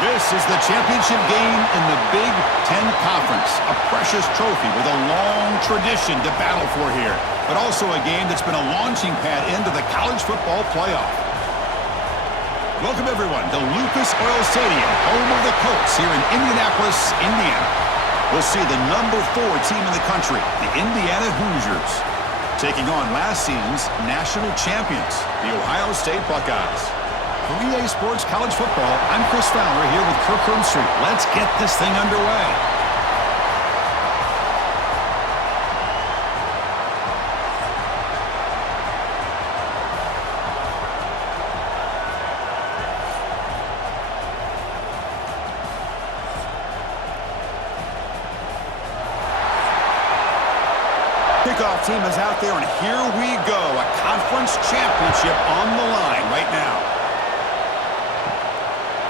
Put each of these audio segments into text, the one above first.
This is the championship game in the Big Ten Conference. A precious trophy with a long tradition to battle for here, but also a game that's been a launching pad into the college football playoff. Welcome, everyone, to Lucas Oil Stadium, home of the Colts here in Indianapolis, Indiana. We'll see the number 4 team in the country, the Indiana Hoosiers, taking on last season's national champions, the Ohio State Buckeyes. For EA Sports College Football, I'm Chris Fowler here with Kirk Herbstreit. Let's get this thing underway. Kickoff team is out there, and here we go. A conference championship on the line right now.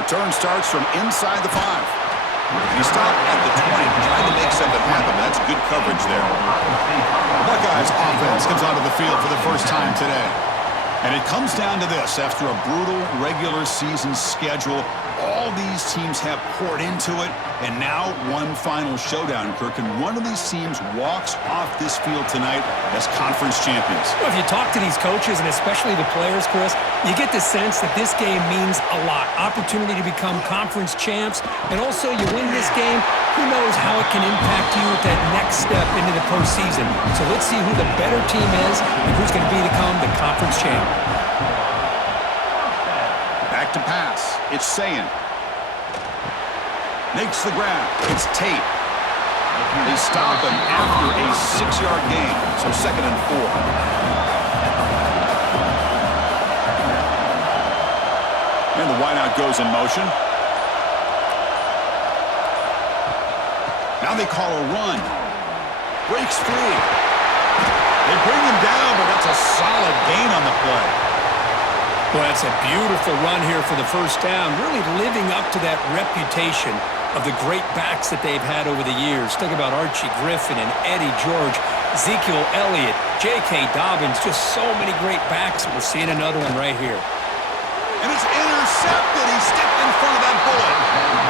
Return starts from inside the 5. He stopped at the 20, trying to make something happen. That's good coverage there. The Buckeyes offense comes onto the field for the first time today. And it comes down to this. After a brutal regular season schedule, all these teams have poured into it, and now one final showdown, Kirk. And one of these teams walks off this field tonight as conference champions. Well, if you talk to these coaches, and especially the players, Chris, you get the sense that this game means a lot. Opportunity to become conference champs, and also you win this game, who knows how it can impact you at that next step into the postseason. So let's see who the better team is and who's going to become the conference champ. Back to pass. It's Sayin. Makes the grab. It's Tate. They stop him after a 6-yard gain. So 2nd and 4. And the wideout goes in motion. Now they call a run. Breaks free. They bring him down, but that's a solid gain on the play. Well, that's a beautiful run here for the first down, really living up to that reputation of the great backs that they've had over the years. Think about Archie Griffin and Eddie George, Ezekiel Elliott, J.K. Dobbins, just so many great backs. We're seeing another one right here. And it's intercepted. He stepped in front of that bullet.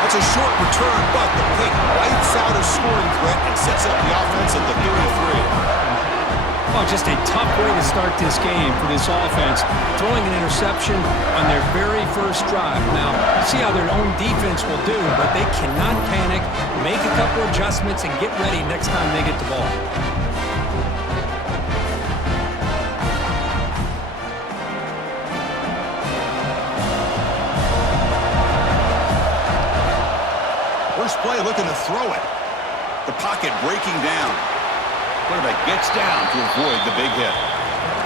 That's a short return, but the pick wipes out a scoring threat and sets up the offense at the 33. Oh, just a tough way to start this game for this offense, throwing an interception on their very first drive. Now, see how their own defense will do, but they cannot panic, make a couple adjustments, and get ready next time they get the ball. First play looking to throw it. The pocket breaking down. Quarterback gets down to avoid the big hit.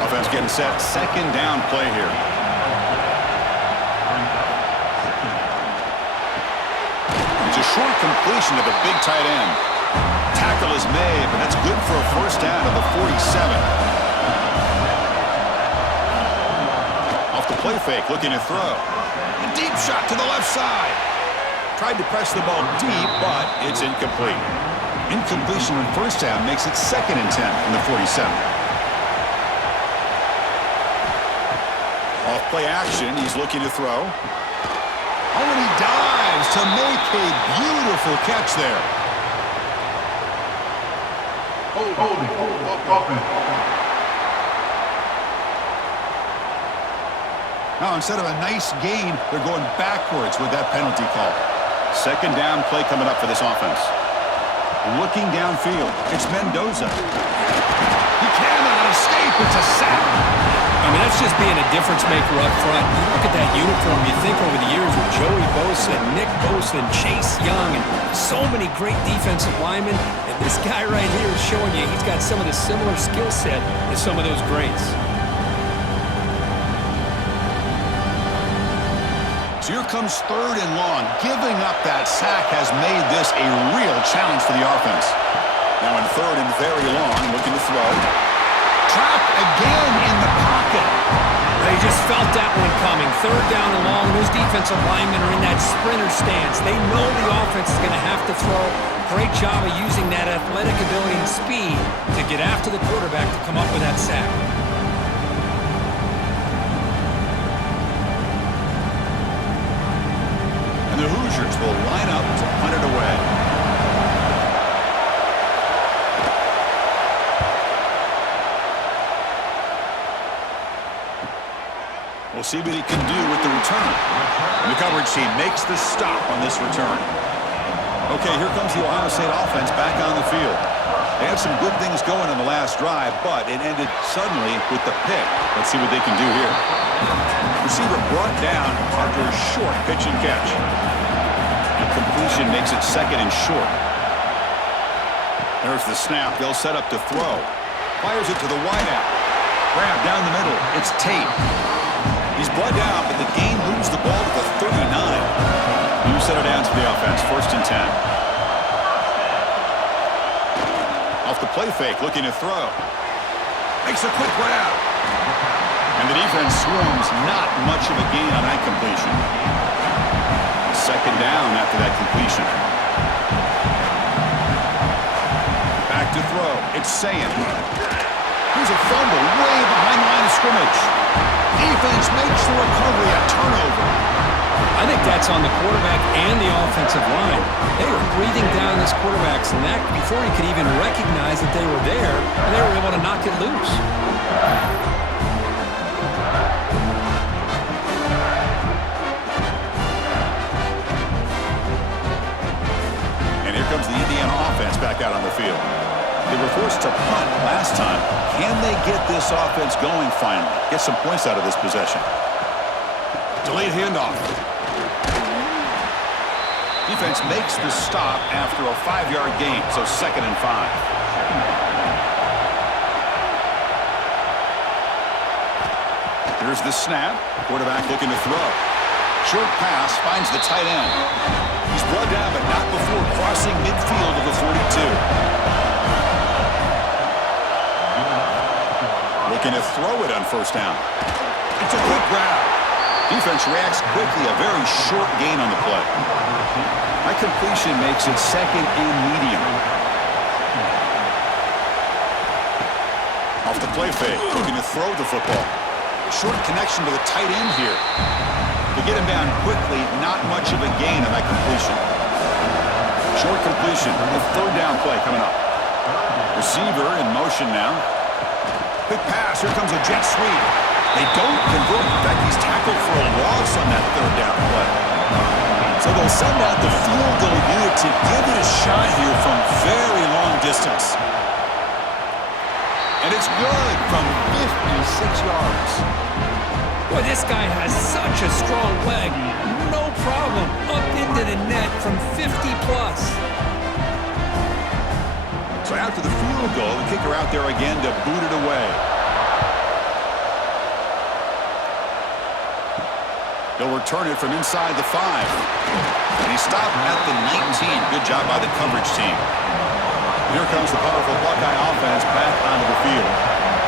Offense getting set. 2nd down play here. It's a short completion to the big tight end. Tackle is made, but that's good for a first down to the 47. Off the play fake, looking to throw. A deep shot to the left side. Tried to press the ball deep, but it's incomplete. Incompletion on first down makes it 2nd and 10 from the 47. Off play action, he's looking to throw. Oh, and he dives to make a beautiful catch there. Now, instead of a nice gain, they're going backwards with that penalty call. 2nd down play coming up for this offense. Looking downfield, it's Mendoza. He cannot escape. It's a sack. I mean, that's just being a difference maker up front. You look at that uniform, you think over the years with Joey Bosa, Nick Bosa, and Chase Young, and so many great defensive linemen. And this guy right here is showing you he's got some of the similar skill set as some of those greats. So here comes 3rd and long. Giving up that sack has made this a real challenge for the offense. Now in 3rd and very long, looking to throw. Trapped again in the pocket. They just felt that one coming. 3rd down and long. Those defensive linemen are in that sprinter stance. They know the offense is going to have to throw. Great job of using that athletic ability and speed to get after the quarterback to come up with that sack. And the Hoosiers will line up to punt it away. We'll see what he can do with the return. And the coverage team makes the stop on this return. Okay, here comes the Ohio State offense back on the field. They had some good things going in the last drive, but it ended suddenly with the pick. Let's see what they can do here. Receiver brought down after a short pitch and catch. And completion makes it second and short. There's the snap. They'll set up to throw. Fires it to the wideout. Grab down the middle. It's Tate. He's brought down, but the game moves the ball to the 39. You set it down to the offense. 1st and 10. Off the play fake, looking to throw. Makes a quick grab. And the defense swarms. Not much of a gain on that completion. 2nd down after that completion. Back to throw. It's Saying. Here's a fumble way behind the line of scrimmage. Defense makes the recovery, a turnover. I think that's on the quarterback and the offensive line. They were breathing down this quarterback's neck before he could even recognize that they were there, and they were able to knock it loose. And here comes the Indiana offense back out on the field. They were forced to punt last time. Can they get this offense going finally? Get some points out of this possession. Delayed handoff. Defense makes the stop after a 5-yard gain, so 2nd and 5. Here's the snap. Quarterback looking to throw. Short pass finds the tight end. He's brought down, but not before crossing midfield of the 42. Looking to throw it on 1st down. It's a quick grab. Defense reacts quickly. A very short gain on the play. That completion makes it 2nd and medium. Off the play fake. Looking to throw the football. Short connection to the tight end here. To get him down quickly, not much of a gain on that completion. Short completion. The 3rd down play coming up. Receiver in motion now. Quick pass. Here comes a jet sweep. They don't convert. In fact, he's tackled for a loss on that 3rd down play. So they'll send out the field goal unit to give it a shot here from very long distance. And it's good from 56 yards. Boy, this guy has such a strong leg. No problem. Up into the net from 50+. So after the field goal, the kicker out there again to boot it away. He'll return it from inside the 5. And he stopped at the 19. Good job by the coverage team. Here comes the powerful Buckeye offense back onto the field.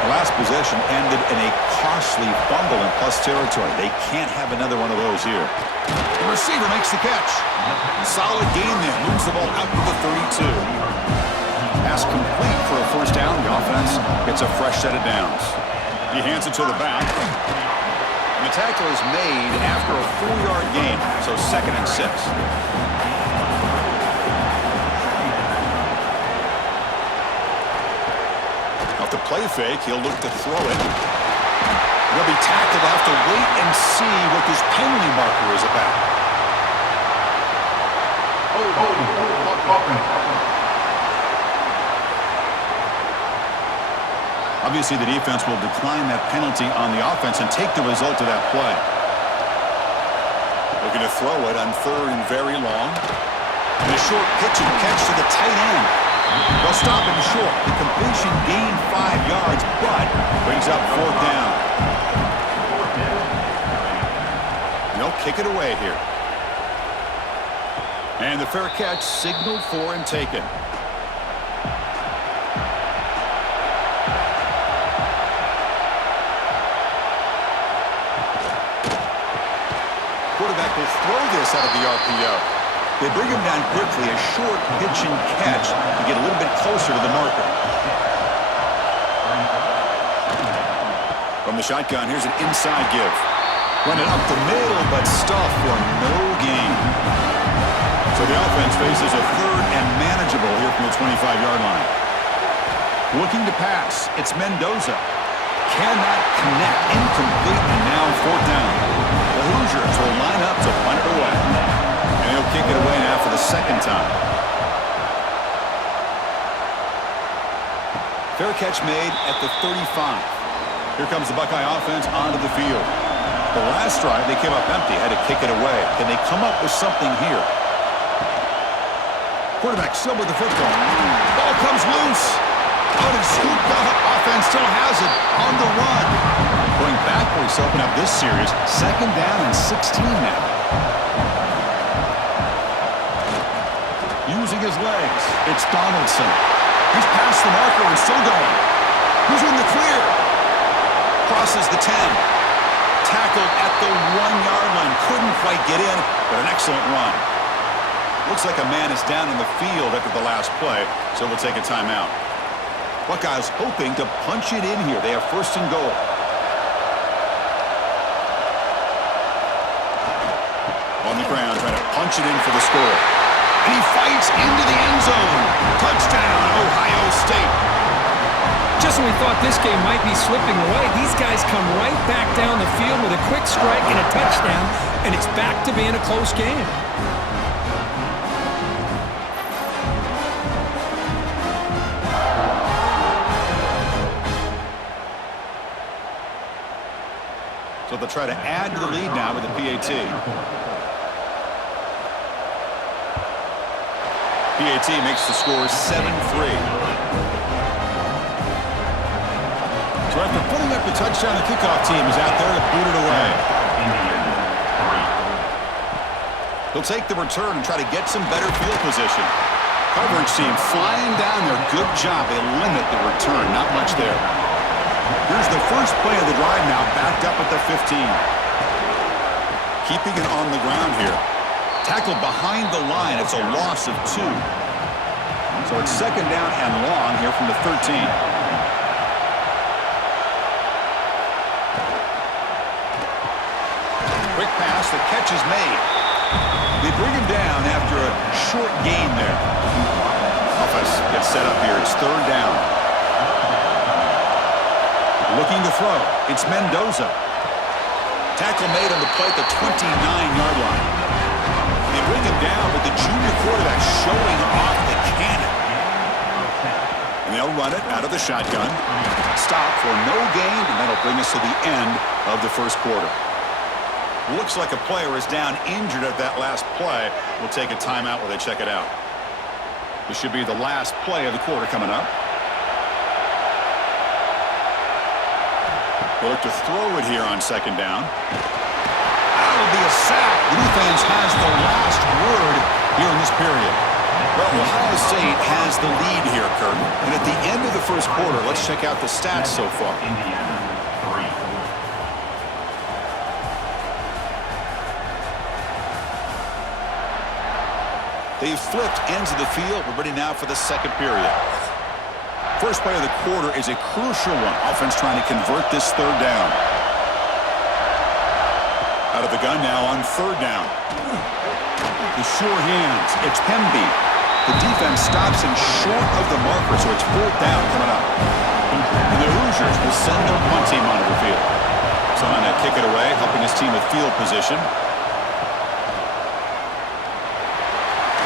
The last possession ended in a costly fumble in plus territory. They can't have another one of those here. The receiver makes the catch. Solid gain there. Moves the ball out to the 32. Pass complete for a 1st down. The offense gets a fresh set of downs. He hands it to the back. And the tackle is made after a 4-yard gain, so 2nd and 6. Off the play fake, he'll look to throw it. He'll be tackled. They'll have to wait and see what this penalty marker is about. Obviously, the defense will decline that penalty on the offense and take the result of that play. Looking to throw it on 3rd and very long. And a short pitch and catch to the tight end. They'll stop him short. The completion gained 5 yards, but brings up 4th down. They'll kick it away here. And the fair catch signaled for and taken. Quarterback will throw this out of the RPO. They bring him down quickly, a short pitch and catch to get a little bit closer to the marker. From the shotgun, here's an inside give. Run it up the middle, but stuffed for no gain. So the offense faces a third and manageable here from the 25-yard line. Looking to pass. It's Mendoza. Cannot connect. Incomplete, and now fourth down. The Hoosiers will line up to punt it away. And he'll kick it away now for the second time. Fair catch made at the 35. Here comes the Buckeye offense onto the field. The last drive, they came up empty, had to kick it away. Can they come up with something here? Quarterback still with the football. Ball comes loose. Out and scooped up. Offense still has it on the run. Going backwards to open up this series. Second down and 16 now. Using his legs. It's Donaldson. He's past the marker and still going. Who's in the clear? Crosses the 10. Tackled at the 1-yard line. Couldn't quite get in, but an excellent run. Looks like a man is down in the field after the last play, so we'll take a timeout. Buckeyes hoping to punch it in here. They have first and goal. On the ground, trying to punch it in for the score. And he fights into the end zone. Touchdown, Ohio State. Just when we thought this game might be slipping away, these guys come right back down the field with a quick strike and a touchdown, and it's back to being a close game. So they'll try to add to the lead now with the PAT. PAT makes the score 7-3. So after putting up the touchdown, the kickoff team is out there to boot it away. He'll take the return and try to get some better field position. Coverage team flying down there. Good job. They limit the return. Not much there. Here's the first play of the drive now, backed up at the 15. Keeping it on the ground here. Tackled behind the line. It's a loss of 2. So it's second down and long here from the 13. Quick pass. The catch is made. They bring him down after a short gain there. Offense gets set up here. It's third down. Looking to throw. It's Mendoza. Tackle made on the play at the 29-yard line. They bring him down, but the junior quarterback showing off the cannon. And they'll run it out of the shotgun. Stop for no gain, and that'll bring us to the end of the first quarter. Looks like a player is down injured at that last play. We'll take a timeout while they check it out. This should be the last play of the quarter coming up. They'll look to throw it here on second down. That'll be a sack. The defense has the last word here in this period. Well, Ohio State has the lead here, Kirk. And at the end of the first quarter, let's check out the stats so far. They've flipped ends of the field. We're ready now for the second period. First play of the quarter is a crucial one. Offense trying to convert this third down. Out of the gun now on third down. The sure hands. It's Pemby. The defense stops him short of the marker, so it's fourth down coming up. And the Hoosiers will send their punt team onto the field. So on to kick it away, helping his team with field position.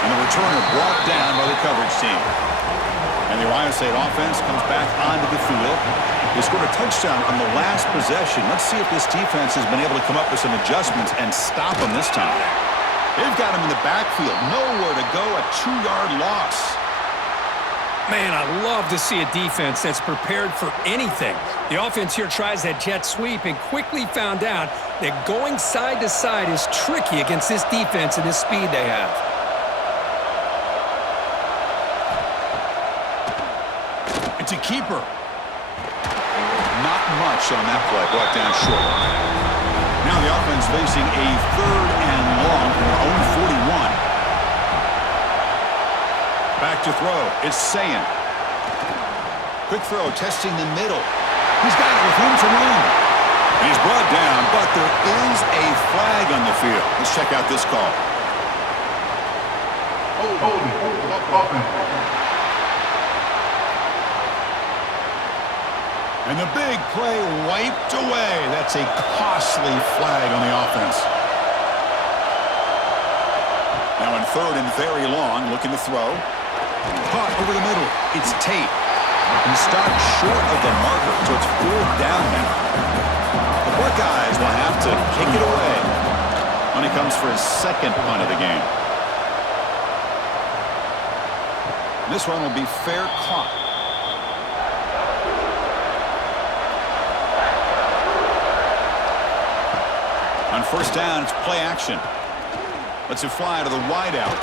And the returner brought down by the coverage team. And the Ohio State offense comes back onto the field. They scored a touchdown on the last possession. Let's see if this defense has been able to come up with some adjustments and stop them this time. They've got him in the backfield. Nowhere to go, a 2-yard loss. Man, I love to see a defense that's prepared for anything. The offense here tries that jet sweep and quickly found out that going side to side is tricky against this defense and this speed they have. It's a keeper. Not much on that play. Brought down short. Now the offense facing a third and long from their own 41. Back to throw. It's Sayan. Quick throw, testing the middle. He's got it with room to run. And he's brought down, but there is a flag on the field. Let's check out this call. And the big play wiped away. That's a costly flag on the offense. Now in third and very long, looking to throw. Caught over the middle. It's Tate. He stopped short of the marker, so it's fourth down now. The Buckeyes will have to kick it away when he comes for his second punt of the game. This one will be fair caught. On first down, it's play action. Lets it fly to the wideout.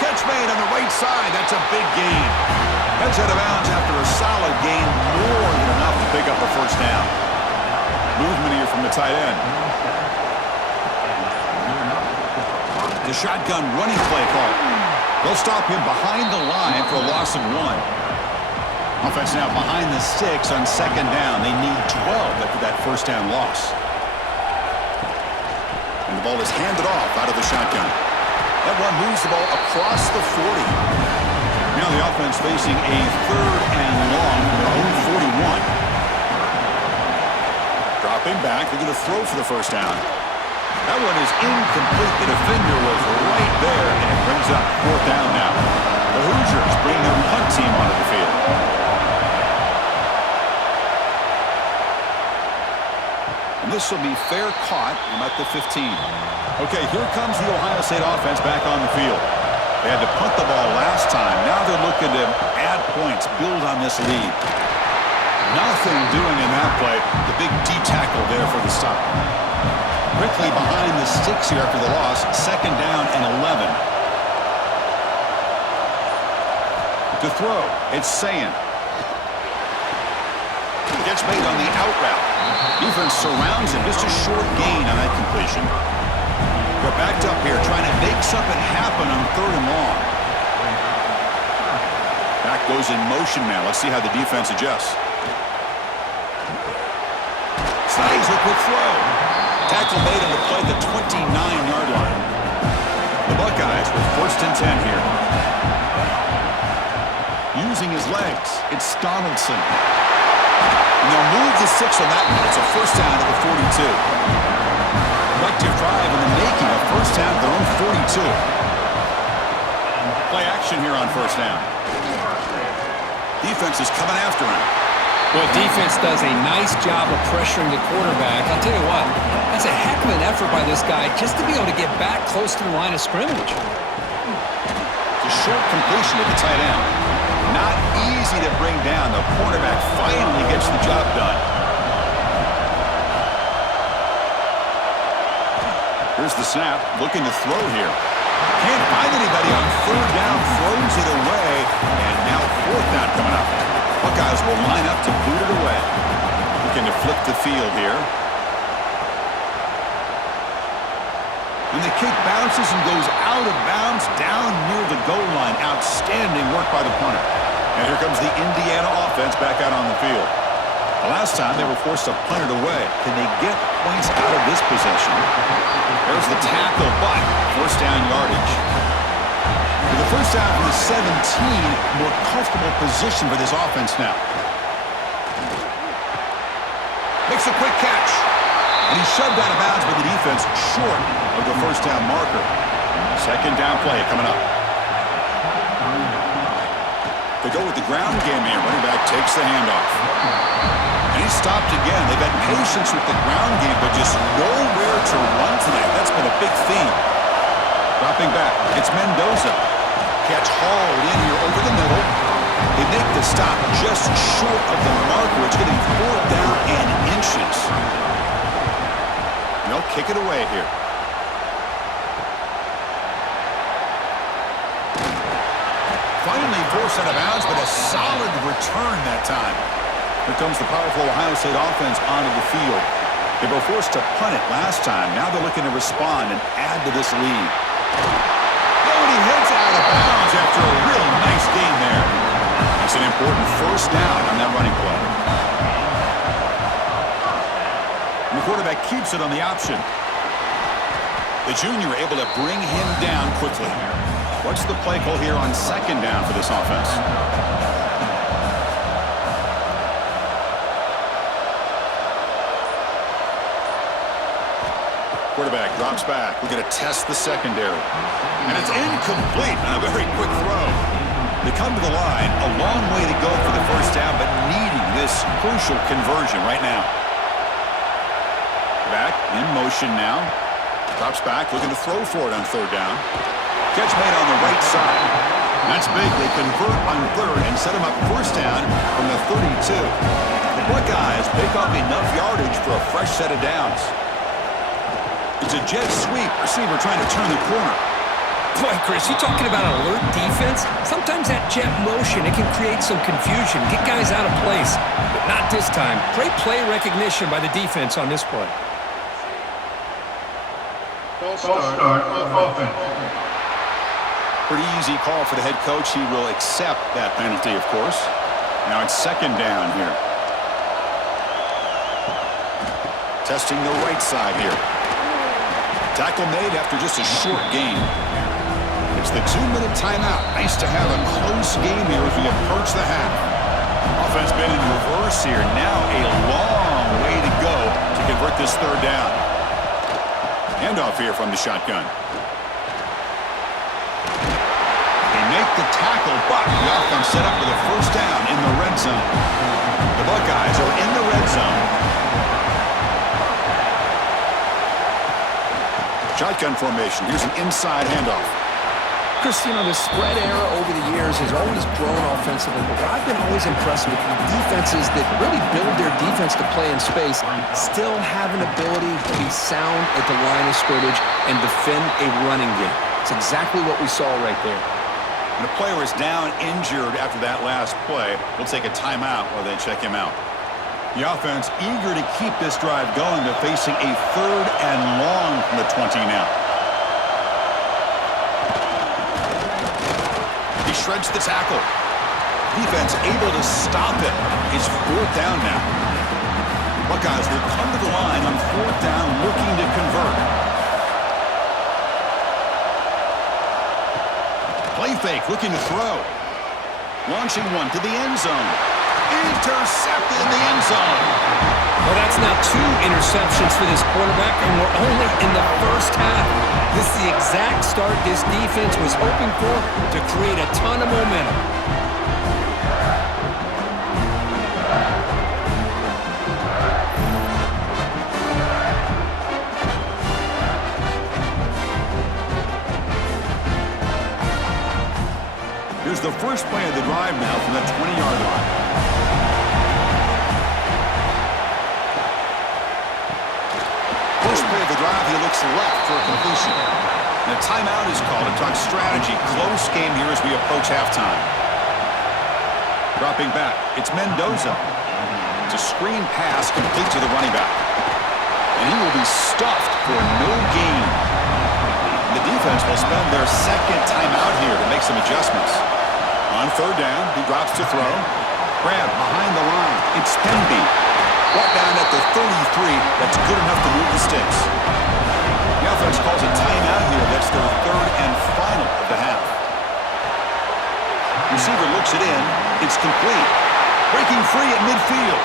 Catch made on the right side. That's a big gain. Heads out of bounds after a solid gain, more than enough to pick up a first down. Movement here from the tight end. The shotgun running play call. They'll stop him behind the line for a loss of 1. Offense now behind the 6 on second down. They need 12 after that first down loss. And the ball is handed off out of the shotgun. That one moves the ball across the 40. Now the offense facing a third and long from their own 41. Dropping back, they're going to throw for the first down. That one is incomplete. The defender was right there, and it brings up fourth down now. The Hoosiers bring their punt team onto the field. And this will be fair caught about the 15. Okay, here comes the Ohio State offense back on the field. They had to punt the ball last time. Now they're looking to add points, build on this lead. Nothing doing in that play. The big D tackle there for the stop. Quickly behind the 6 here after the loss. Second down and 11. To throw, it's Sayin. Gets made on the out route. Defense surrounds him. Just a short gain on that completion. We're backed up here trying to make something happen on third and long. Back goes in motion now. Let's see how the defense adjusts. Slides a quick throw. Tackle made on the play at the 29-yard line. The Buckeyes with first and 10 here. Using his legs, it's Donaldson. And they'll move the 6 on that one. It's a first down to the 42. Collective drive in the making, a first down to their own 42. Play action here on first down. Defense is coming after him. Well, defense does a nice job of pressuring the quarterback. I'll tell you what, that's a heck of an effort by this guy just to be able to get back close to the line of scrimmage. It's a short completion to the tight end. Not easy to bring down. The quarterback finally gets the job done. Here's the snap, looking to throw here. Can't find anybody on third down, throws it away, and now fourth down coming up. Buckeyes will line up to boot it away. Looking to flip the field here. And the kick bounces and goes out of bounds down near the goal line. Outstanding work by the punter. And here comes the Indiana offense back out on the field. The last time they were forced to punt it away. Can they get points out of this possession? There's the tackle, but first down yardage. With the first down from the 17, more comfortable position for this offense now. Makes a quick catch. And he's shoved out of bounds by the defense short of the first down marker. Second down play coming up. They go with the ground game here. Running back takes the handoff. And he's stopped again. They've had patience with the ground game, but just nowhere to run tonight. That's been a big theme. Dropping back, it's Mendoza. Catch hauled in here over the middle. They make the stop just short of the marker. It's getting fourth down and inches. They'll kick it away here. Finally forced out of bounds, but a solid return that time. Here comes the powerful Ohio State offense onto the field. They were forced to punt it last time. Now they're looking to respond and add to this lead. He heads out of bounds after a real nice gain there. It's an important first down on that running play. And the quarterback keeps it on the option. The junior able to bring him down quickly. What's the play call here on second down for this offense? Quarterback drops back. We're going to test the secondary. And it's incomplete on a very quick throw. They come to the line, a long way to go for the first down, but needing this crucial conversion right now. Back, in motion now. Drops back, looking to throw for it on third down. Catch made on the right side. That's big. They convert on third and set him up first down from the 32. The Buckeyes pick up enough yardage for a fresh set of downs. It's a jet sweep. Receiver trying to turn the corner. Boy, Chris, you talking about an alert defense? Sometimes that jet motion, it can create some confusion, get guys out of place. But not this time. Great play recognition by the defense on this play. Pretty easy call for the head coach. He will accept that penalty, of course. Now it's second down here. Testing the right side here. Tackle made after just a short gain. It's the 2-minute timeout. Nice to have a close game here as we approach the half. Offense been in reverse here. Now a long way to go to convert this third down. Handoff here from the shotgun. They make the tackle, but the offense set up with a first down in the red zone. The Buckeyes are in the red zone. Shotgun formation. Here's an inside handoff. Chris, the spread era over the years has always grown offensively, but what I've been always impressed with defenses that really build their defense to play in space still have an ability to be sound at the line of scrimmage and defend a running game. It's exactly what we saw right there. And the player is down injured after that last play. We'll take a timeout while they check him out. The offense eager to keep this drive going. They're facing a third and long from the 20 now. He shreds the tackle. Defense able to stop it. It's fourth down now. Buckeyes will come to the line on fourth down looking to convert. Play fake looking to throw. Launching one to the end zone. Intercepted in the end zone. Well, that's now 2 interceptions for this quarterback, and we're only in the first half. This is the exact start this defense was hoping for to create a ton of momentum. Here's the first play of the drive now from the 20-yard line. First play of the drive, he looks left for a completion. And a timeout is called to talk strategy. Close game here as we approach halftime. Dropping back, it's Mendoza. It's a screen pass complete to the running back. And he will be stuffed for no gain. The defense will spend their second timeout here to make some adjustments. On third down, he drops to throw. Grab behind the line. It's Penby. Brought down at the 33. That's good enough to move the sticks. The offense calls a timeout here. That's their third and final of the half. Receiver looks it in. It's complete. Breaking free at midfield.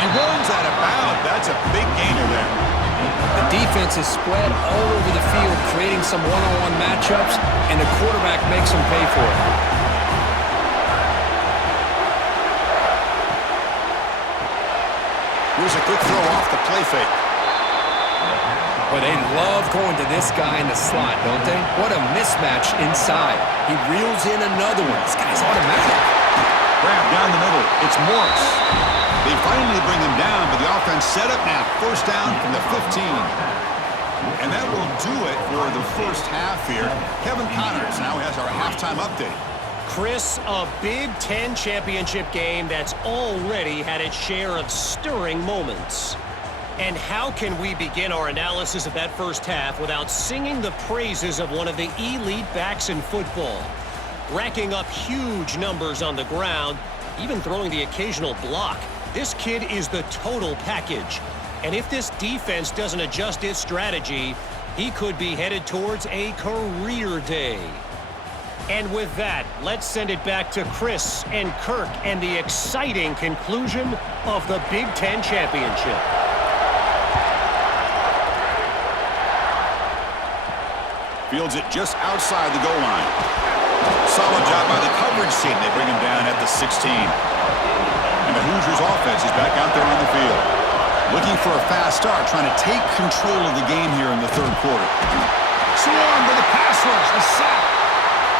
And he runs out of bounds. That's a big gainer there. The defense is spread all over the field, creating some one-on-one matchups, and the quarterback makes them pay for it. Here's a quick throw off the play fake. But they love going to this guy in the slot, don't they? What a mismatch inside. He reels in another one. This guy's automatic. Grab down the middle. It's Morris. They finally bring him down, but the offense set up now. First down from the 15. And that will do it for the first half here. Kevin Connors now has our halftime update. Chris, a Big Ten championship game that's already had its share of stirring moments. And how can we begin our analysis of that first half without singing the praises of one of the elite backs in football? Racking up huge numbers on the ground, even throwing the occasional block. This kid is the total package. And if this defense doesn't adjust its strategy, he could be headed towards a career day. And with that, let's send it back to Chris and Kirk and the exciting conclusion of the Big Ten Championship. Fields it just outside the goal line. Solid job by the coverage team. They bring him down at the 16. And the Hoosiers offense is back out there on the field. Looking for a fast start, trying to take control of the game here in the third quarter. Swarmed with a pass rush, a sack.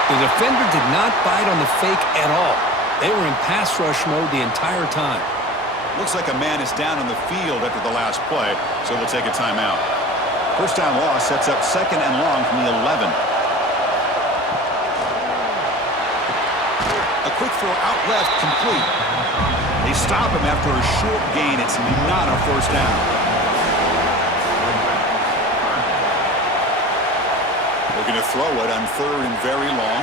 The defender did not bite on the fake at all. They were in pass rush mode the entire time. Looks like a man is down on the field after the last play, so we'll take a timeout. First down loss sets up 2nd and long from the 11. A quick throw out left, complete. They stop him after a short gain. It's not a first down. Looking to throw it on 3rd and very long.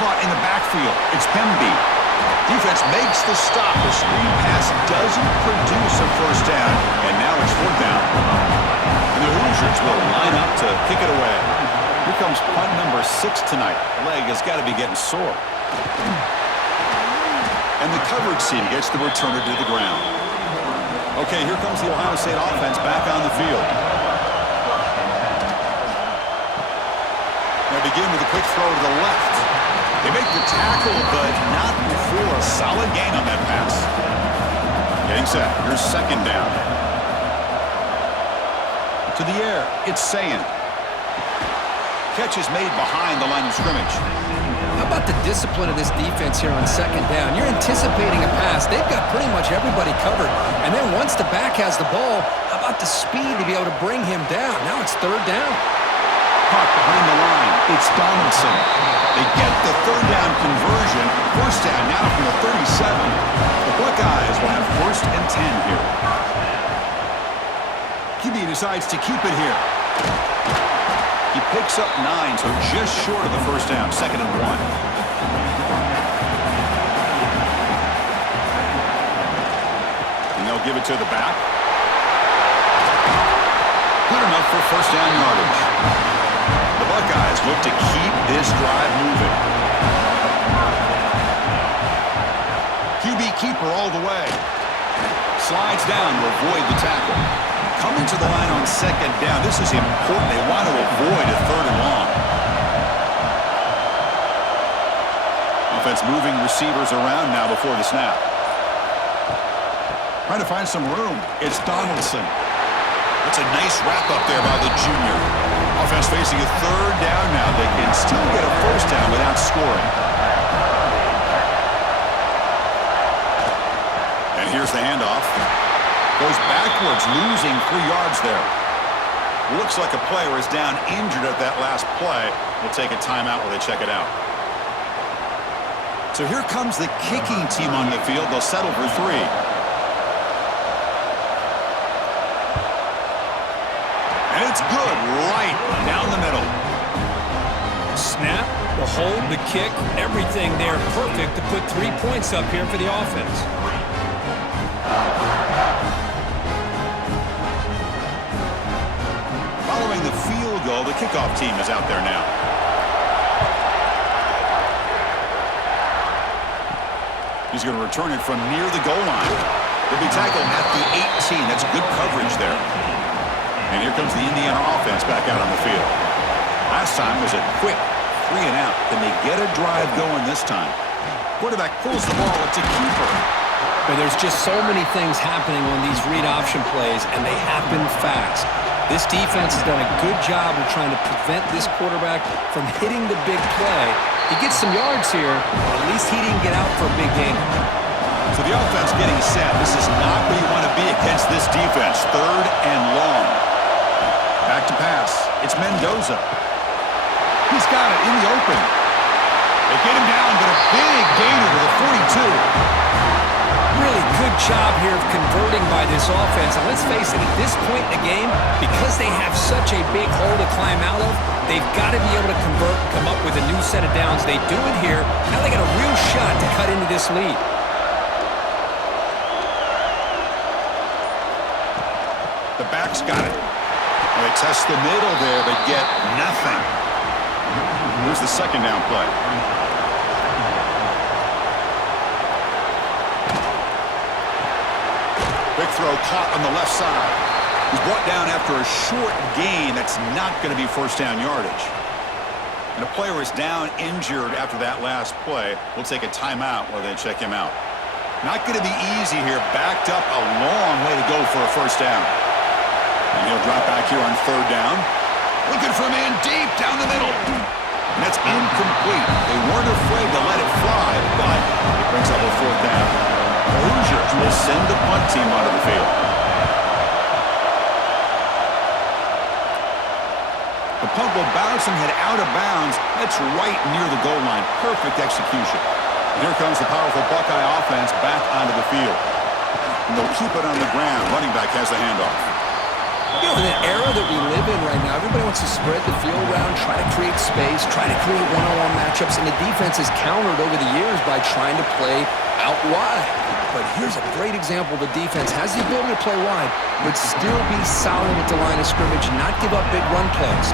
Caught in the backfield. It's Pemby. Defense makes the stop. The screen pass doesn't produce a first down, and now it's 4th down. And the Hoosiers will line up to kick it away. Here comes punt number 6 tonight. The leg has got to be getting sore. And the coverage team gets the returner to the ground. Okay, here comes the Ohio State offense back on the field. They begin with a quick throw to the left. They make the tackle, but not before a solid gain on that pass. Getting set. Here's 2nd down. To the air. It's Sayin. Catch is made behind the line of scrimmage. How about the discipline of this defense here on 2nd down? You're anticipating a pass. They've got pretty much everybody covered. And then once the back has the ball, how about the speed to be able to bring him down? Now it's 3rd down. Caught behind the line. It's Donaldson. They get the 3rd down conversion. First down now from the 37. The Buckeyes will have 1st and 10 here. QB decides to keep it here. He picks up 9, so just short of the first down. 2nd and 1. And they'll give it to the back. Good enough for first down yardage. The Buckeyes look to keep this drive moving. QB keeper all the way. Slides down to avoid the tackle. Coming to the line on 2nd down. This is important. They want to avoid a 3rd and long. Offense moving receivers around now before the snap. Trying to find some room. It's Donaldson. That's a nice wrap up there by the junior. Offense facing a 3rd down now. They can still get a first down without scoring. And here's the handoff. Goes backwards, losing 3 yards there. Looks like a player is down injured at that last play. We'll take a timeout while they check it out. So here comes the kicking team on the field. They'll settle for 3. And it's good, right down the middle. Snap, the hold, the kick, everything there perfect to put 3 points up here for the offense. Following the field goal, the kickoff team is out there now. He's going to return it from near the goal line. He'll be tackled at the 18. That's good coverage there. And here comes the Indiana offense back out on the field. Last time was a quick 3 and out. Can they get a drive going this time? Quarterback pulls the ball. It's a keeper. But there's just so many things happening on these read option plays, and they happen fast. This defense has done a good job of trying to prevent this quarterback from hitting the big play. He gets some yards here, but at least he didn't get out for a big gain. So the offense getting set. This is not where you want to be against this defense. 3rd and long. Back to pass. It's Mendoza. He's got it in the open. They get him down, but a big gainer to the 42. Really good job here of converting by this offense. And let's face it, at this point in the game, because they have such a big hole to climb out of, they've got to be able to convert and come up with a new set of downs. They do it here. Now they got a real shot to cut into this lead. The back's got it. They test the middle there, but get nothing. Here's the second down play. Big throw caught on the left side. He's brought down after a short gain that's not going to be first down yardage. And a player is down injured after that last play. We'll take a timeout while they check him out. Not going to be easy here. Backed up a long way to go for a first down. And he'll drop back here on third down. Looking for a man deep down the middle. And that's incomplete. They weren't afraid to let it fly, but it brings up a fourth down. The Hoosiers will send the punt team onto the field. The punt will bounce and head out of bounds. That's right near the goal line. Perfect execution. And here comes the powerful Buckeye offense back onto the field. And they'll keep it on the ground. Running back has the handoff. You know, in the era that we live in right now, everybody wants to spread the field around, try to create space, try to create one-on-one matchups, and the defense has countered over the years by trying to play out wide. But here's a great example. The defense has the ability to play wide, but still be solid at the line of scrimmage and not give up big run plays.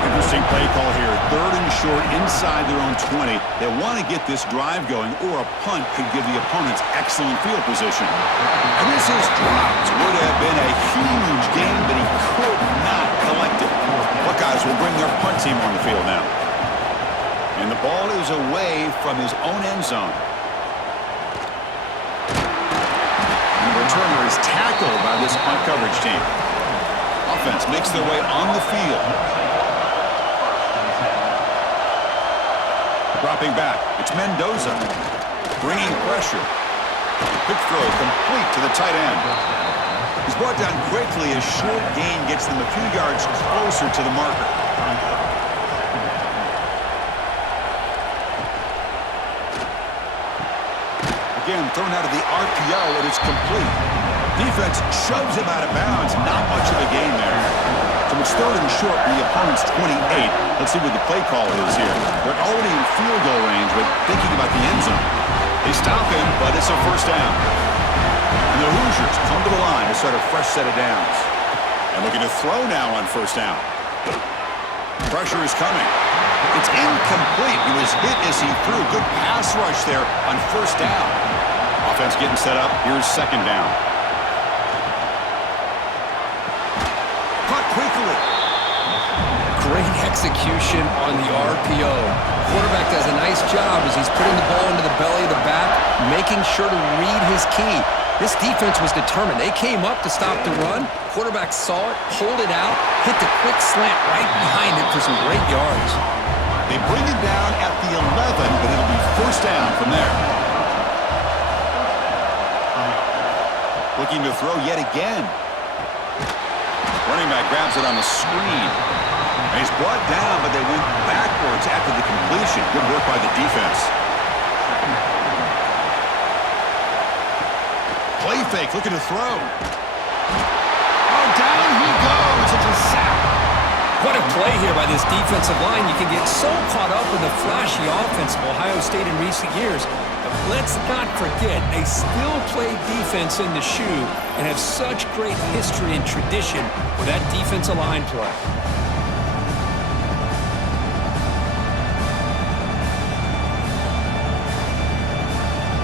Interesting play call here. Third and short inside their own 20. They want to get this drive going, or a punt could give the opponents excellent field position. And this is dropped. Would have been a huge gain, but he could not collect it. Buckeyes will bring their punt team on the field now. And the ball is away from his own end zone. And the returner is tackled by this punt coverage team. Offense makes their way on the field. Dropping back, it's Mendoza, bringing pressure. Quick throw complete to the tight end. He's brought down quickly. A short gain gets them a few yards closer to the marker. Again, thrown out of the RPO, and it's complete. Defense shoves him out of bounds. Not much of a gain there. So it's third and short in the opponent's 28. Let's see what the play call is here. They're already in field goal range, but thinking about the end zone. They stop him, but it's a first down. And the Hoosiers come to the line to start a fresh set of downs. And looking to throw now on first down. Pressure is coming. It's incomplete. He was hit as he threw. Good pass rush there on first down. Offense getting set up. Here's second down. Quickly. Great execution on the RPO. Quarterback does a nice job as he's putting the ball into the belly of the back, making sure to read his key. This defense was determined. They came up to stop the run. Quarterback saw it, pulled it out, hit the quick slant right behind it for some great yards. They bring it down at the 11, but it'll be first down from there. Looking to throw yet again. Running back grabs it on the screen. And he's brought down, but they went backwards after the completion. Good work by the defense. Play fake, looking to throw. Oh, down he goes. It's a sack. What a play here by this defensive line. You can get so caught up in the flashy offense of Ohio State in recent years. But let's not forget, they still play defense in the shoe and have such great history and tradition with that defensive line play.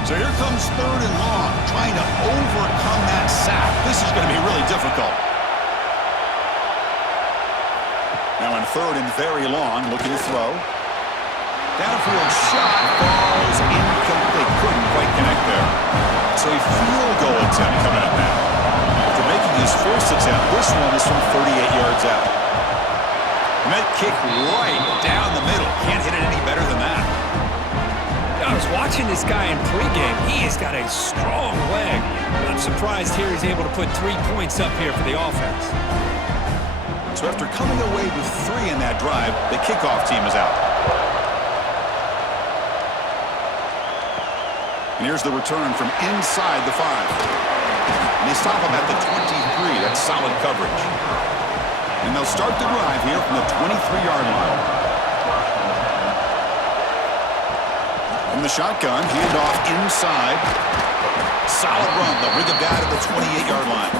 So here comes third and long, trying to overcome that sack. This is going to be really difficult. Now in third and very long, looking to throw. Downfield shot falls incomplete. Couldn't quite connect there. So a field goal attempt coming up now. After making his first attempt, this one is from 38 yards out. And that kick right down the middle. Can't hit it any better than that. I was watching this guy in pregame. He has got a strong leg. I'm surprised here he's able to put 3 points up here for the offense. So after coming away with 3 in that drive, the kickoff team is out. And here's the return from inside the 5. And they stop him at the 23. That's solid coverage. And they'll start the drive here from the 23-yard line. From the shotgun, handoff inside. Solid run. They'll bring it down to the 28-yard line.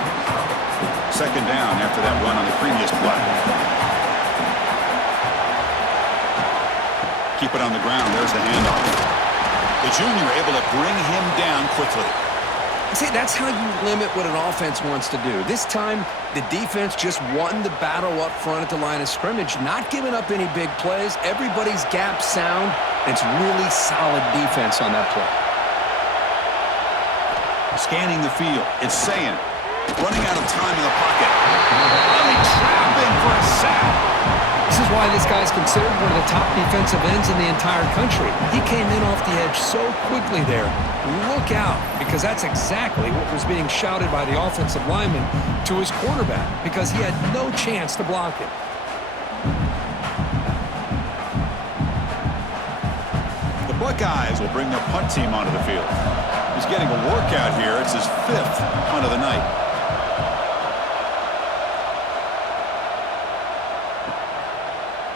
Second down after that run on the previous play. keep it on the ground. There's the handoff. The junior able to bring him down quickly. See, that's how you limit what an offense wants to do. This time, the defense just won the battle up front at the line of scrimmage, not giving up any big plays. Everybody's gap sound. It's really solid defense on that play. Scanning the field. It's Saying. Running out of time in the pocket. Really trapping for a sack. This is why this guy's considered one of the top defensive ends in the entire country. He came in off the edge so quickly there. Look out, because that's exactly what was being shouted by the offensive lineman to his quarterback, because he had no chance to block it. The Buckeyes will bring their punt team onto the field. He's getting a workout here. It's his 5th punt of the night.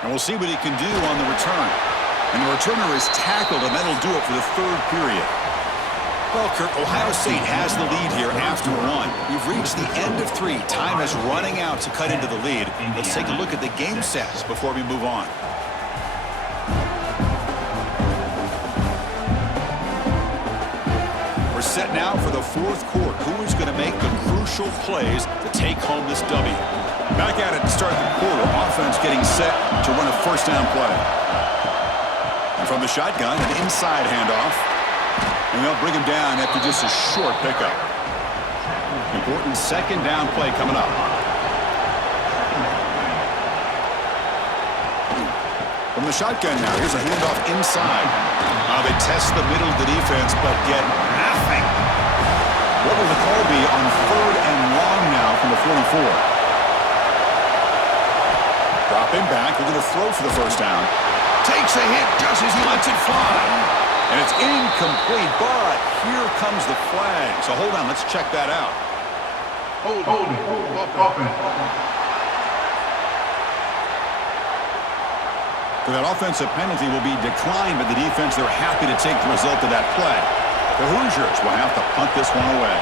And we'll see what he can do on the return. And the returner is tackled, and that'll do it for the 3rd period. Well, Kurt, Ohio State has the lead here after 1. We've reached the end of 3. Time is running out to cut into the lead. Let's take a look at the game stats before we move on. We're set now for the 4th quarter. Who is going to make the crucial plays to take home this W? Back at it to start the quarter. Offense getting set to run a 1st down play. And from the shotgun, an inside handoff. And they'll bring him down after just a short pickup. Important 2nd down play coming up. From the shotgun now, here's a handoff inside. They test the middle of the defense, but get nothing. What will the call be on 3rd and long now from the 44? Dropping back, looking to throw for the 1st down. Takes a hit just as he lets it fly. And it's incomplete, but here comes the flag. So hold on, let's check that out. Hold offense. So that offensive penalty will be declined by the defense. They're happy to take the result of that play. The Hoosiers will have to punt this one away.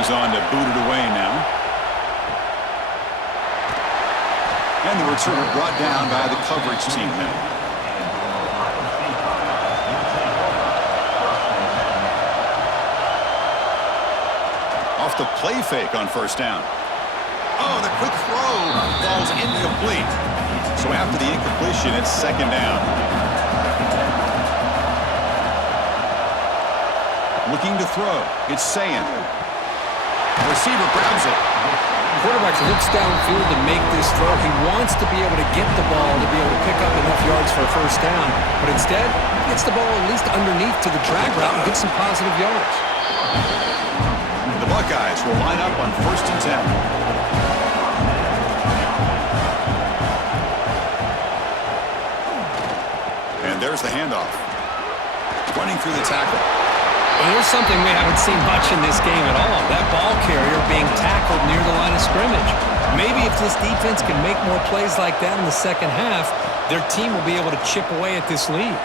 He's on to boot it away now. And the return brought down by the coverage team now. Off the play fake on 1st down. Oh, the quick throw falls incomplete. So after the incompletion, it's 2nd down. Looking to throw. It's Saying. The receiver grabs it. Quarterback looks downfield to make this throw. He wants to be able to get the ball to be able to pick up enough yards for a 1st down. But instead, he gets the ball at least underneath to the drag route and gets some positive yards. The Buckeyes will line up on 1st and 10. And there's the handoff. Running through the tackle. Well, there's something we haven't seen much in this game at all. That ball carrier being tackled near the line of scrimmage. Maybe if this defense can make more plays like that in the 2nd half, their team will be able to chip away at this lead.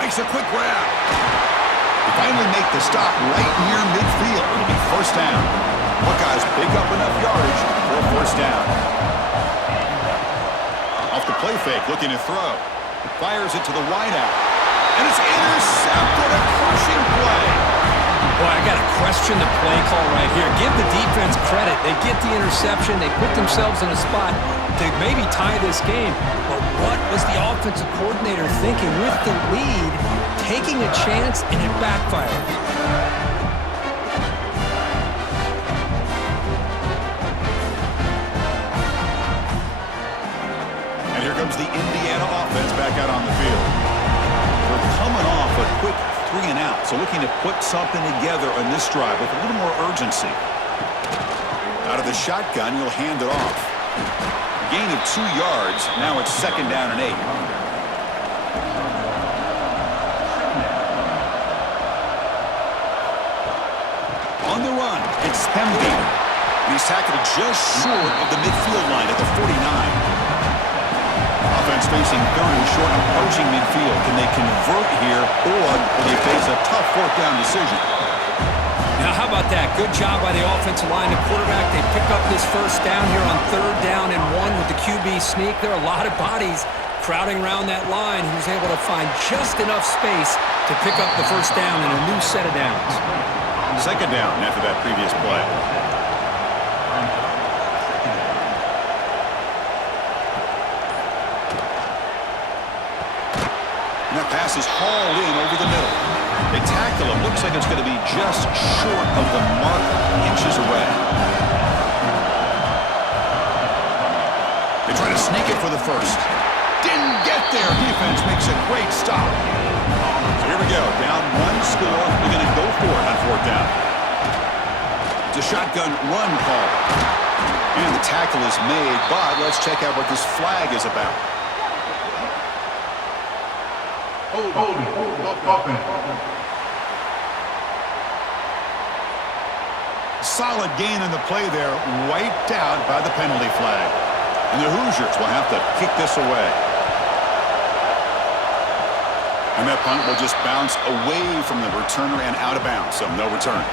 Makes a quick grab. They finally make the stop right near midfield. It'll be 1st down. Buckeyes pick up enough yardage for a 1st down. Off the play fake, looking to throw. Fires it to the wideout. And it's intercepted, a crushing play. Boy, I got to question the play call right here. Give the defense credit. They get the interception. They put themselves in a spot to maybe tie this game. But what was the offensive coordinator thinking with the lead, taking a chance, and it backfires? And here comes the Indiana offense back out on the field. They're coming off a quick 3 and out, so looking to put something together on this drive with a little more urgency. Out of the shotgun, he'll hand it off. A gain of 2 yards. Now it's 2nd down and 8. On the run, it's Hemby. And he's tackled just short of the midfield line at the 49. Offense facing 3rd and short, approaching midfield. Can they convert here, or will they face a tough 4th down decision? Now, how about that? Good job by the offensive line and quarterback. They pick up this 1st down here on 3rd down and 1 with the QB sneak. There are a lot of bodies crowding around that line. He was able to find just enough space to pick up the first down in a new set of downs. Second down after that previous play. And that pass is hauled in over the middle. They tackle him. Looks like it's going to be just short of the mark, inches away. They try to sneak it for the first. Didn't get there. Defense makes a great stop. So here we go. Down one score. They're going to go for it on fourth down. It's a shotgun run call. And the tackle is made, but let's check out what this flag is about. Hold it. Solid gain in the play there, wiped out by the penalty flag. And the Hoosiers will have to kick this away. And that punt will just bounce away from the returner and out of bounds, so no return.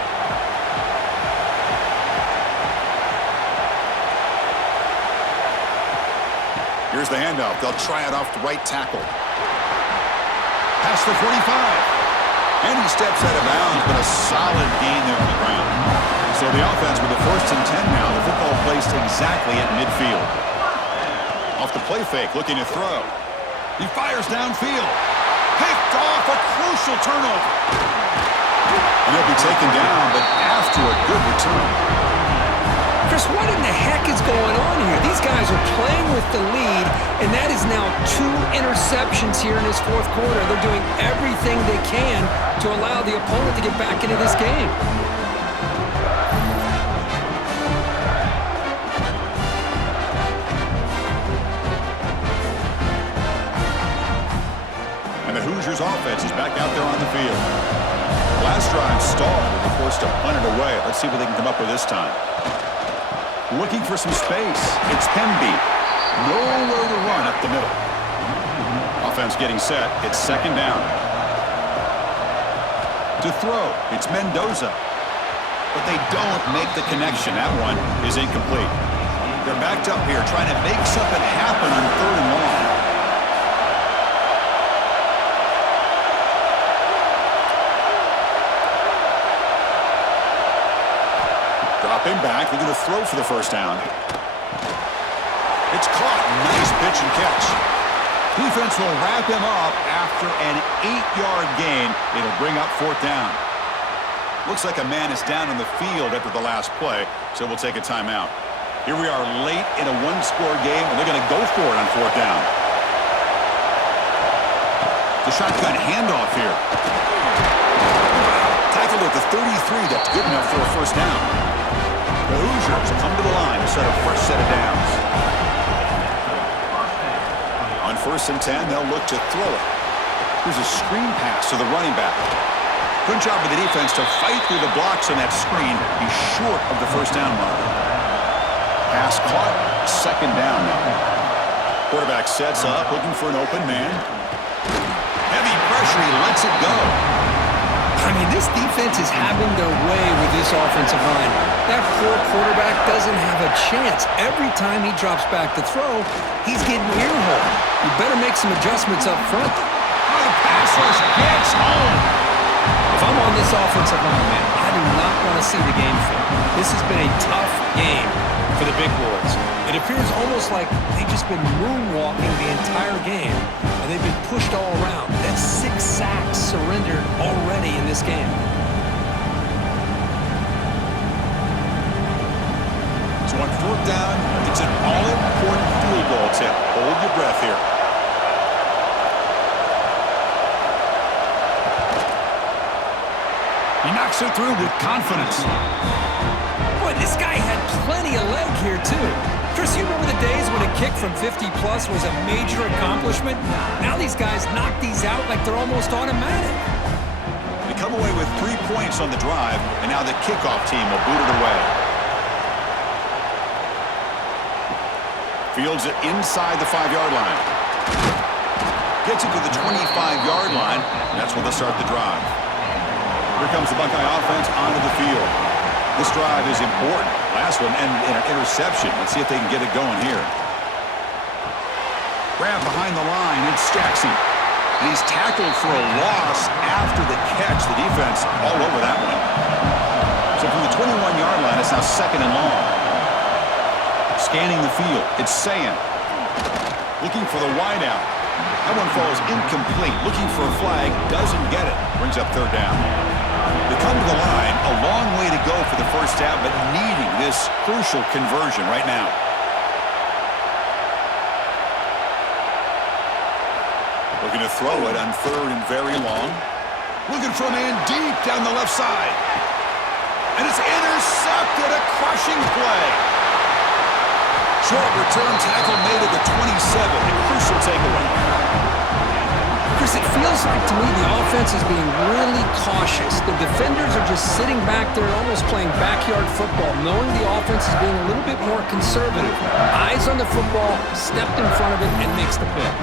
Here's the handoff. They'll try it off the right tackle. Past the 45. And he steps out of bounds, but a solid gain there on the ground. So the offense with the 1st and 10 now. The football placed exactly at midfield. Off the play fake, looking to throw. He fires downfield. Picked off, a crucial turnover. And he'll be taken down, but after a good return. Chris, what in the heck is going on here? These guys are playing with the lead, and that is now 2 interceptions here in this fourth quarter. They're doing everything they can to allow the opponent to get back into this game. And the Hoosiers offense is back out there on the field. Last drive stalled. They're forced to punt it away. Let's see what they can come up with this time. Looking for some space. It's Pemby. Nowhere to run up the middle. Offense getting set. It's second down. To throw. It's Mendoza. But they don't make the connection. That one is incomplete. They're backed up here trying to make something happen on third and long. Dropping back, looking to throw for the first down. It's caught. Nice pitch and catch. Defense will wrap him up after an 8-yard gain. It'll bring up fourth down. Looks like a man is down on the field after the last play, so we'll take a timeout. Here we are late in a one-score game, and they're going to go for it on fourth down. The shotgun handoff here. Tackled at the 33. That's good enough for a first down. The Hoosiers come to the line to set a fresh set of downs. On 1st and 10, they'll look to throw it. Here's a screen pass to the running back. Good job of the defense to fight through the blocks on that screen. He's short of the first down mark. Pass caught, second down now. Quarterback sets up, looking for an open man. Heavy pressure, he lets it go. I mean, this defense is having their way with this offensive line. That poor quarterback doesn't have a chance. Every time he drops back to throw, he's getting ear-hole. You better make some adjustments up front. Oh, the pass rush gets home. If I'm on this offensive line, man, I do not want to see the game film. This has been a tough game for the big boys. It appears almost like they've just been moonwalking the entire game, and they've been pushed all around. That's 6 sacks surrendered already in this game. So on fourth down, it's an all-important field goal attempt. Hold your breath here. He knocks it through with confidence. Boy, this guy had plenty of leg here, too. Chris, you remember the days when a kick from 50-plus was a major accomplishment? Now these guys knock these out like they're almost automatic. They come away with 3 points on the drive, and now the kickoff team will boot it away. Fields it inside the 5-yard line. Gets it to the 25-yard line. That's where they'll start the drive. Here comes the Buckeye offense onto the field. This drive is important. Last one and an interception. Let's see if they can get it going here. Grab behind the line. It's Jackson. And he's tackled for a loss after the catch. The defense all over that one. So from the 21-yard line, it's now 2nd and long. Scanning the field. It's Sayan. Looking for the wideout. That one falls incomplete. Looking for a flag. Doesn't get it. Brings up 3rd down. They come to the line. A long way to go for the first down, but needing this crucial conversion right now. Looking to throw it on 3rd and very long. Looking for a man deep down the left side. And it's intercepted. A crushing play. Short return tackle made at the 27. A crucial takeaway. Chris, it feels like to me the offense is being really cautious. The defenders are just sitting back there almost playing backyard football, knowing the offense is being a little bit more conservative. Eyes on the football, stepped in front of it, and makes the pick.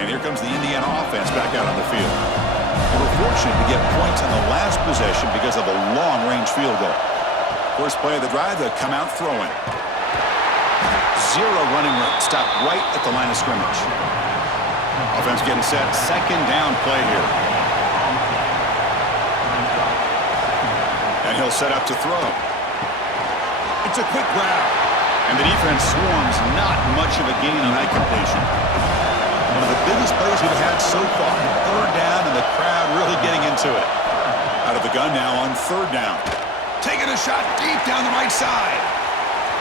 And here comes the Indiana offense back out on the field. They were fortunate to get points on the last possession because of a long-range field goal. First play of the drive, they'll come out throwing. 0 running room. Stopped right at the line of scrimmage. Offense getting set. 2nd down play here. And he'll set up to throw. It's a quick grab. And the defense swarms. Not much of a gain on that completion. One of the biggest plays we've had so far. 3rd down and the crowd really getting into it. Out of the gun now on 3rd down. Taking a shot deep down the right side.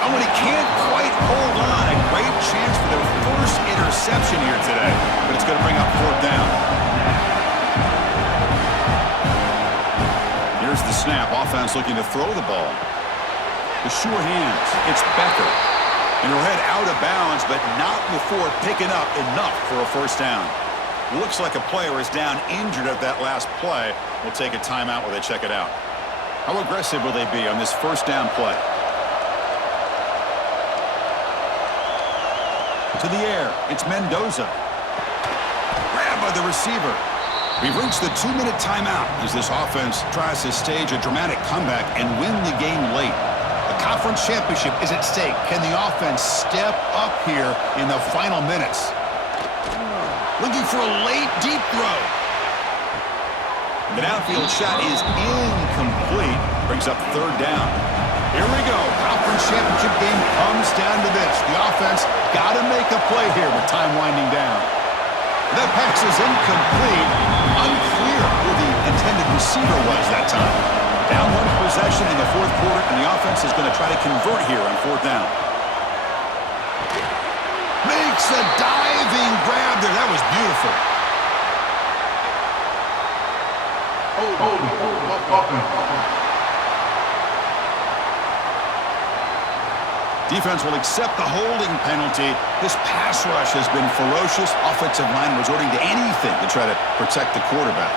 Oh, and he can't quite hold on. A great chance for their first interception here today. But it's going to bring up 4th down. Here's the snap. Offense looking to throw the ball. The sure hands. It's Becker. And he'll head out of bounds, but not before picking up enough for a 1st down. Looks like a player is down injured at that last play. We'll take a timeout while they check it out. How aggressive will they be on this 1st down play? To the air. It's Mendoza. Grabbed by the receiver. We've reached the 2-minute timeout as this offense tries to stage a dramatic comeback and win the game late. The conference championship is at stake. Can the offense step up here in the final minutes? Looking for a late, deep throw. The downfield shot is incomplete. Brings up 3rd down. Here we go. Conference championship game comes down to this. The offense got to make a play here with time winding down. That pass is incomplete. Unclear who the intended receiver was that time. Down 1 possession in the 4th quarter, and the offense is going to try to convert here on 4th down. Makes a diving grab there. That was beautiful. Defense will accept the holding penalty. This pass rush has been ferocious. Offensive line resorting to anything to try to protect the quarterback.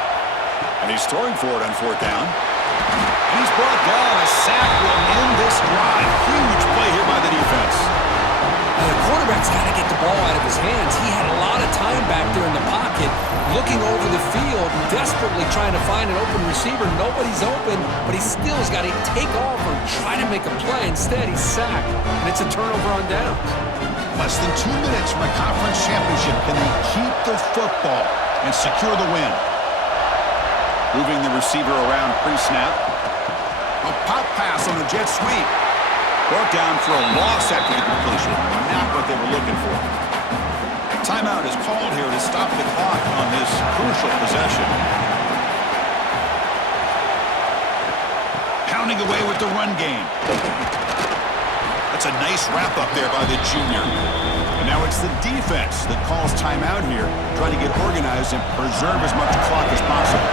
And he's throwing for it on 4th down. And he's brought down. A sack will end this drive. Huge play here by the defense. The quarterback's got to get the ball out of his hands. He had a lot of time back there in the pocket, looking over the field, desperately trying to find an open receiver. Nobody's open, but he still has got to take off or try to make a play. Instead, he's sacked, and it's a turnover on downs. Less than 2 minutes from a conference championship. Can they keep the football and secure the win? Moving the receiver around pre-snap. A pop pass on the jet sweep. Brought down for a loss after the completion. Not what they were looking for. Timeout is called here to stop the clock on this crucial possession. Pounding away with the run game. That's a nice wrap-up there by the junior. And now it's the defense that calls timeout here, trying to get organized and preserve as much clock as possible.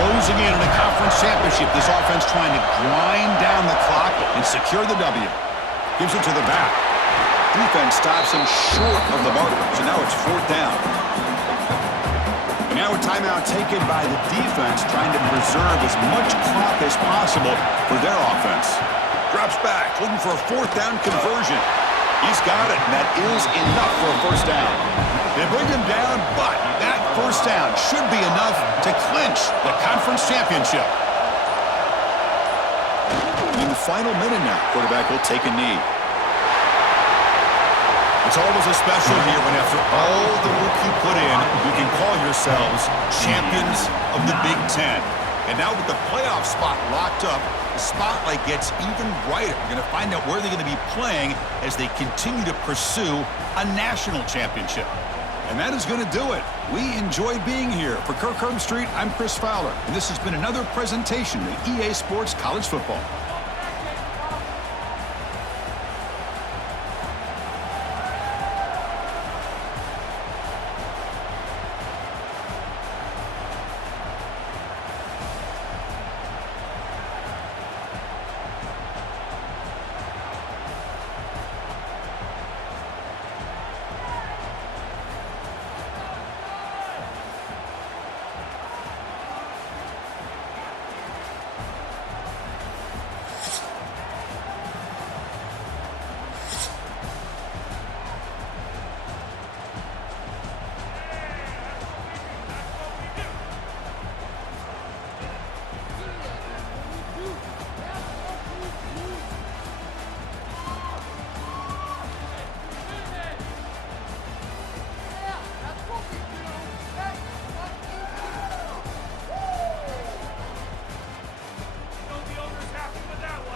Closing in on a conference championship, this offense trying to grind down the clock and secure the W. Gives it to the back. Defense stops him short of the marker, so now it's 4th down. And now a timeout taken by the defense, trying to preserve as much clock as possible for their offense. Drops back, looking for a 4th down conversion. He's got it, and that is enough for a 1st down. They bring him down, but that 1st down should be enough to clinch the conference championship. In the final minute now, quarterback will take a knee. It's always a special year when after all the work you put in, you can call yourselves champions of the Big Ten. And now with the playoff spot locked up, the spotlight gets even brighter. We're going to find out where they're going to be playing as they continue to pursue a national championship. And that is going to do it. We enjoyed being here. For Kirk Street, I'm Chris Fowler, and this has been another presentation of EA Sports College Football.